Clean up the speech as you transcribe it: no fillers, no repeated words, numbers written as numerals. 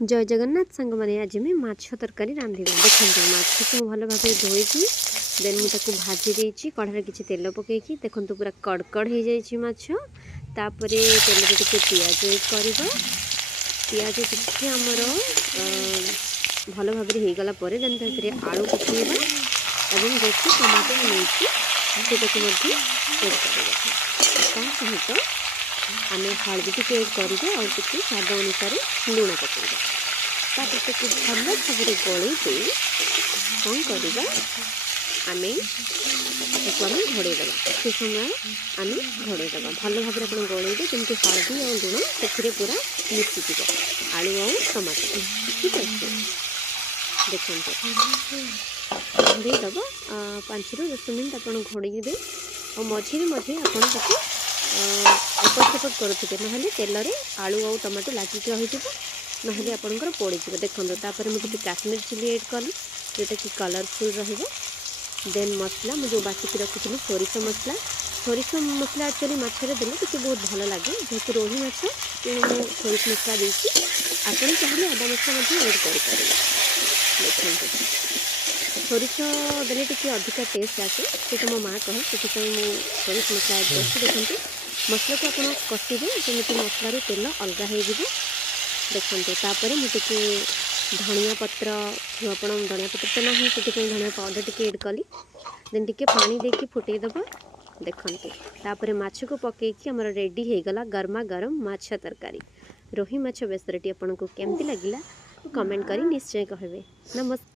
जय जगन्नाथ सांग मैंने आज मैं माछ तरकारी रांधि देखते माछ को भल भाव धोईकी देन मुझे भाजी देती कढ़ाई किसी तेल पकईकी देखो पूरा कड़कड़ हो जाए माछ तापर तेल टी पिज कर पिज टी आमर भल भाव होगला देन आलू पकईबा और देखिए टमाटो नहीं सहित आम हल्दी टी ऐड करवा और स्वाद अनुसार लुण पकड़ा तापर भल भाव गलई कौन करवा आम घोड़ेदे से समय आम घोड़ेदे भल भाव गलईदे जमी हल्दी और लुण से पूरा मिसीज आलू और टमाटो ठीक अच्छे देखते घोड़ेदब 5 ରୁ 10 मिनट आप घोड़ेदे और मझे मझे आपको एपट सेपट करुवे ना तेल आलू और टमाटो लगिक रही ना आपंकर पोड़ देखो तापर मुझे काश्मीर चिली ऐड कली जोटा कि कलरफुल देन मसला मुझे बाटिक रखी सोरिष मसला एक्चुअली मछरे देने कि बहुत भल लगे जेहेतु रोही माछ तेणु मुझे सोरिष मसला देती आपड़ चाहिए अदा मसला ऐड कर देखते सोरिष देने टी अधिका टेस्ट आसे तो मो माँ कहे से सोरिष मसला ऐड कर देखते मसला को आप कषिबे जमी मसलार तेल अलग हो देखते तापर मुझे धनिया पत्र जो आप धनिया पत्र तो ना से धनिया पाउडर टी ऐड कली देन टी पानी देके फुटेदब देखते तापर माछ को पकईकी आमर रेडी हो गला गरमा गरम माछ तरकारी रोही माछ बेसरटी आपको केमती लगिला कमेंट करी निश्चय कहबे। नमस्कार।